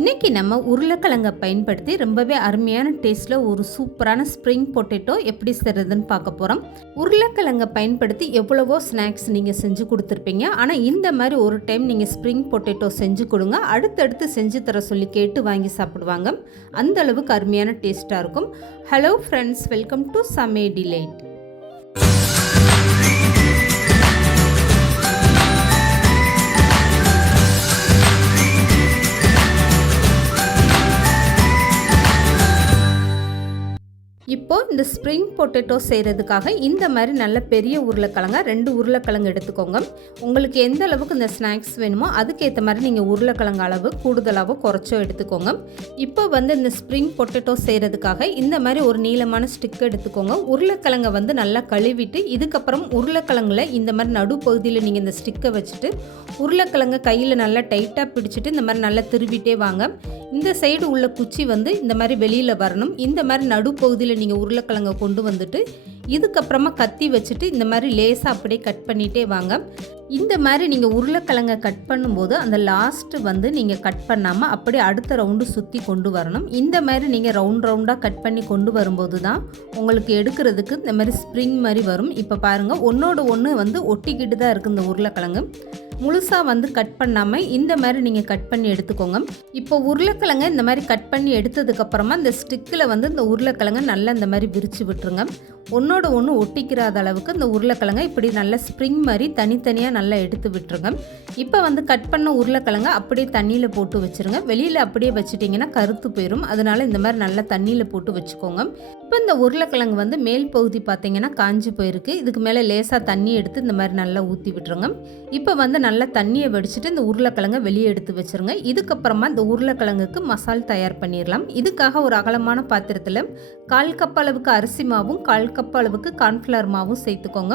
இன்றைக்கி நம்ம உருளைக்கிழங்கை பயன்படுத்தி ரொம்பவே அருமையான டேஸ்ட்டில் ஒரு சூப்பரான ஸ்ப்ரிங் பொட்டேட்டோ எப்படி செய்கிறதுன்னு பார்க்க போகிறோம். உருளைக்கிழங்கை பயன்படுத்தி எவ்வளவோ ஸ்நாக்ஸ் நீங்கள் செஞ்சு கொடுத்துருப்பீங்க. ஆனால் இந்த மாதிரி ஒரு டைம் நீங்கள் ஸ்ப்ரிங் பொட்டேட்டோ செஞ்சு கொடுங்க, அடுத்தடுத்து செஞ்சு தர சொல்லி கேட்டு வாங்கி சாப்பிடுவாங்க. அந்த அளவுக்கு அருமையான டேஸ்ட்டாக இருக்கும். ஹலோ ஃப்ரெண்ட்ஸ், வெல்கம் டு சமே டிலைட். இப்போது இந்த ஸ்ப்ரிங் பொட்டேட்டோ செய்கிறதுக்காக இந்த மாதிரி நல்ல பெரிய உருளைக்கிழங்க 2 உருளைக்கிழங்கு எடுத்துக்கோங்க. உங்களுக்கு எந்த அளவுக்கு இந்த ஸ்நாக்ஸ் வேணுமோ அதுக்கேற்ற மாதிரி நீங்கள் உருளைக்கிழங்கு அளவு கூடுதலாகவோ குறைச்சோ எடுத்துக்கோங்க. இப்போ இந்த ஸ்ப்ரிங் பொட்டேட்டோ செய்கிறதுக்காக இந்த மாதிரி ஒரு நீளமான ஸ்டிக் எடுத்துக்கோங்க. உருளைக்கிழங்கை நல்லா கழுவிட்டு இதுக்கப்புறம் உருளைக்கிழங்குல இந்த மாதிரி நடுப்பகுதியில் நீங்கள் இந்த ஸ்டிக்கை வச்சுட்டு உருளைக்கிழங்கை கையில் நல்லா டைட்டாக பிடிச்சிட்டு இந்த மாதிரி நல்லா திருவிட்டே வாங்க. இந்த சைடு உள்ள குச்சி இந்த மாதிரி வெளியில் வரணும். இந்த மாதிரி நடுப்பகுதியில் நீங்கள் உருளைக்கிழங்கை கொண்டு வந்துட்டு இதுக்கப்புறமா கத்தி வச்சுட்டு இந்த மாதிரி லேசாக அப்படியே கட் பண்ணிகிட்டே வாங்க. இந்த மாதிரி நீங்கள் உருளைக்கிழங்கை கட் பண்ணும்போது அந்த லாஸ்ட்டு நீங்கள் கட் பண்ணாமல் அப்படியே அடுத்த ரவுண்டு சுற்றி கொண்டு வரணும். இந்த மாதிரி நீங்கள் ரவுண்டாக கட் பண்ணி கொண்டு வரும்போது தான் உங்களுக்கு எடுக்கிறதுக்கு இந்த மாதிரி ஸ்ப்ரிங் மாதிரி வரும். இப்போ பாருங்கள், ஒன்றோட ஒன்று ஒட்டிக்கிட்டு தான் இருக்குது இந்த உருளைக்கிழங்கு. முழுசாக கட் பண்ணாமல் இந்த மாதிரி நீங்கள் கட் பண்ணி எடுத்துக்கோங்க. இப்போ உருளைக்கிழங்கை இந்த மாதிரி கட் பண்ணி எடுத்ததுக்கப்புறமா இந்த ஸ்டிக்கில் இந்த உருளைக்கிழங்கை நல்லா இந்த மாதிரி விரித்து விட்டுருங்க. ஒன்றோட ஒன்று ஒட்டிக்கிறாத அளவுக்கு இந்த உருளைக்கிழங்கை இப்படி நல்லா ஸ்ப்ரிங் மாதிரி தனித்தனியாக நல்லா எடுத்து விட்டுருங்க. இப்போ கட் பண்ண உருளைக்கிழங்கை அப்படியே தண்ணியில் போட்டு வச்சுருங்க. வெளியில் அப்படியே வச்சுட்டிங்கன்னா கருத்து போயிடும். அதனால் இந்த மாதிரி நல்லா தண்ணியில் போட்டு வச்சுக்கோங்க. இப்போ இந்த உருளைக்கிழங்கு மேல் பகுதி பார்த்திங்கன்னா காஞ்சி போயிருக்கு. இதுக்கு மேலே லேசாக தண்ணி எடுத்து இந்த மாதிரி நல்லா ஊற்றி விட்டுருங்க. இப்போ நல்லா தண்ணியை வடிச்சிட்டு இந்த உருளைக்கிழங்கை வெளியே எடுத்து வச்சுருங்க. இதுக்கப்புறமா இந்த உருளைக்கிழங்குக்கு மசால் தயார் பண்ணிடலாம். இதுக்காக ஒரு அகலமான பாத்திரத்தில் 1/4 கப் அளவுக்கு அரிசி மாவும் 1/4 கப் அளவுக்கு கார்ன்ஃப்ளவர் மாவும் சேர்த்துக்கோங்க.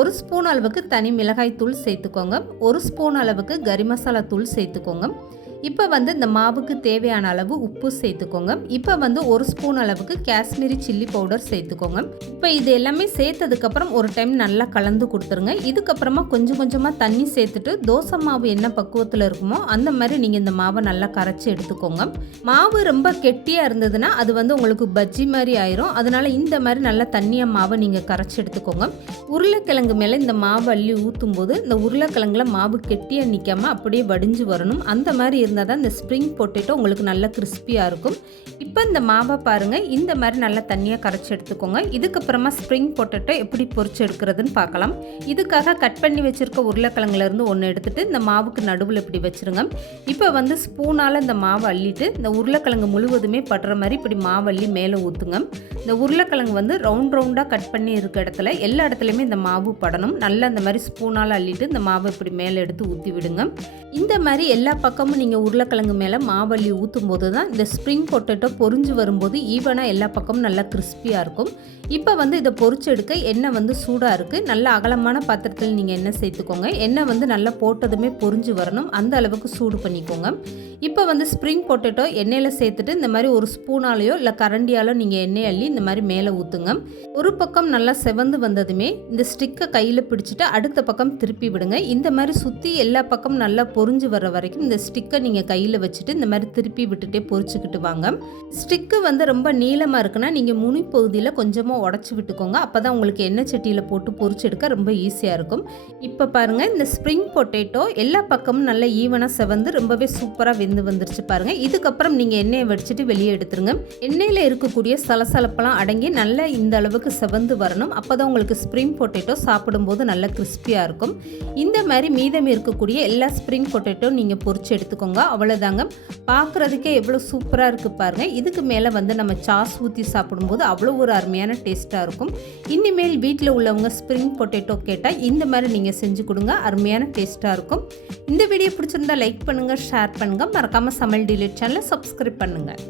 1 ஸ்பூன் அளவுக்கு தனி மிளகாய் தூள் சேர்த்துக்கோங்க. 1 ஸ்பூன் அளவுக்கு கரி மசாலா தூள் சேர்த்துக்கோங்க. இப்போ இந்த மாவுக்கு தேவையான அளவு உப்பு சேர்த்துக்கோங்க. இப்போ 1 ஸ்பூன் அளவுக்கு காஷ்மீரி சில்லி பவுடர் சேர்த்துக்கோங்க. இப்போ இது எல்லாமே சேர்த்ததுக்கப்புறம் ஒரு டைம் நல்லா கலந்து கொடுத்துருங்க. இதுக்கப்புறமா கொஞ்சம் கொஞ்சமாக தண்ணி சேர்த்துட்டு தோசை மாவு என்ன பக்குவத்தில் இருக்குமோ அந்த மாதிரி நீங்கள் இந்த மாவை நல்லா கரைச்சி எடுத்துக்கோங்க. மாவு ரொம்ப கெட்டியாக இருந்ததுன்னா அது உங்களுக்கு பஜ்ஜி மாதிரி ஆயிரும். அதனால் இந்த மாதிரி நல்லா தண்ணியாக மாவை நீங்கள் கரைச்சி எடுத்துக்கோங்க. உருளைக்கிழங்கு மேலே இந்த மாவு அள்ளி ஊற்றும் போது இந்த உருளைக்கிழங்குல மாவு கெட்டியாக நிற்காமல் அப்படியே வடிஞ்சு வரணும். அந்த மாதிரி இருந்தால் தான் இந்த ஸ்ப்ரிங் பொட்டேட்டோ உங்களுக்கு நல்லா கிறிஸ்பியாக இருக்கும். இப்போ இந்த மாவை பாருங்கள், இந்த மாதிரி நல்லா தண்ணியாக கரைச்சி எடுத்துக்கோங்க. இதுக்கப்புறமா ஸ்ப்ரிங் பொட்டேட்டோ எப்படி பொரிச்சு எடுக்கிறதுன்னு பார்க்கலாம். இதுக்காக கட் பண்ணி வச்சுருக்க உருளைக்கிழங்குலேருந்து ஒன்று எடுத்துகிட்டு இந்த மாவுக்கு நடுவில் இப்படி வச்சுருங்க. இப்போ ஸ்பூனால் இந்த மாவை அள்ளிட்டு இந்த உருளைக்கிழங்கு முழுவதுமே படுற மாதிரி இப்படி மாவு அள்ளி மேலே ஊற்றுங்க. இந்த உருளைக்கிழங்கு ரவுண்டாக கட் பண்ணி இருக்க இடத்துல எல்லா இடத்துலையுமே இந்த மாவு படணும். நல்லா இந்த மாதிரி ஸ்பூனால் அள்ளிட்டு இந்த மாவை இப்படி மேலே எடுத்து ஊற்றி விடுங்க. இந்த மாதிரி எல்லா பக்கமும் நீங்கள் உருளைக்கிழங்கு மேலே மாவள்ளி ஊற்றும் போது தான் இந்த ஸ்ப்ரிங் பொட்டேட்டோ பொரிஞ்சு வரும்போது ஈவனாக எல்லா பக்கமும் நல்லா கிறிஸ்பியாக இருக்கும். இப்போ இதை பொரிச்சு எடுக்க எண்ணெய் சூடாக இருக்குது. நல்லா அகலமான பாத்திரத்தில் நீங்கள் எண்ணெய் சேர்த்துக்கோங்க. எண்ணெய் நல்லா போட்டதுமே பொரிஞ்சு வரணும். அந்த அளவுக்கு சூடு பண்ணிக்கோங்க. இப்போ ஸ்ப்ரிங் பொட்டேட்டோ எண்ணெயில் சேர்த்துட்டு இந்த மாதிரி ஒரு ஸ்பூனாலேயோ இல்லை கரண்டியாலோ நீங்கள் எண்ணெய் அள்ளி இந்த மாதிரி மேலே ஊற்றுங்க. ஒரு பக்கம் நல்லா செவந்து வந்ததுமே இந்த ஸ்டிக்கை கையில் பிடிச்சிட்டு அடுத்த பக்கம் திருப்பி விடுங்க. இந்த மாதிரி சுற்றி எல்லா பக்கம் நல்லா பொரிஞ்சு வர வரைக்கும் இந்த ஸ்டிக்கை நீங்கள் கையில் வச்சுட்டு இந்த மாதிரி திருப்பி விட்டுட்டே பொரிச்சுக்கிட்டு வாங்க. ஸ்டிக்கு ரொம்ப நீளமாக இருக்குன்னா நீங்கள் முனி பகுதியில் கொஞ்சமாக உடச்சி விட்டுக்கோங்க. அப்போ தான் உங்களுக்கு எண்ணெய் சட்டியில் போட்டு பொரிச்சு எடுக்க ரொம்ப ஈஸியாக இருக்கும். இப்போ பாருங்கள், இந்த ஸ்ப்ரிங் பொட்டேட்டோ எல்லா பக்கமும் நல்லா ஈவனாக செவந்து ரொம்பவே சூப்பராக வெந்து வந்துருச்சு பாருங்கள். இதுக்கப்புறம் நீங்கள் எண்ணெயை வடிச்சிட்டு வெளியே எடுத்துருங்க. எண்ணெயில் இருக்கக்கூடிய சலசலப்பெல்லாம் அடங்கி நல்லா இந்த அளவுக்கு செவந்து வரணும். அப்போ தான் உங்களுக்கு ஸ்ப்ரிங் பொட்டேட்டோ சாப்பிடும்போது நல்லா கிறிஸ்பியாக இருக்கும். இந்த மாதிரி மீதம் இருக்கக்கூடிய எல்லா ஸ்ப்ரிங் பொட்டேட்டோ நீங்கள் பொரிச்சு எடுத்துக்கோங்க. அவ்வளோதாங்க. பார்க்குறதுக்கே எவ்வளோ சூப்பராக இருக்குது பாருங்கள். இதுக்கு மேலே நம்ம சாஸ் ஊற்றி சாப்பிடும்போது அவ்வளோ ஒரு அருமையான டேஸ்ட்டாக இருக்கும். இனிமேல் வீட்டில் உள்ளவங்க ஸ்ப்ரிங் பொட்டேட்டோ கேட்டால் இந்த மாதிரி நீங்கள் செஞ்சு கொடுங்க. அருமையான டேஸ்ட்டாக இருக்கும். இந்த வீடியோ பிடிச்சிருந்தா லைக் பண்ணுங்கள், ஷேர் பண்ணுங்கள். மறக்காமல் சமையல் டிலைட் சேனலை சப்ஸ்கிரைப் பண்ணுங்கள்.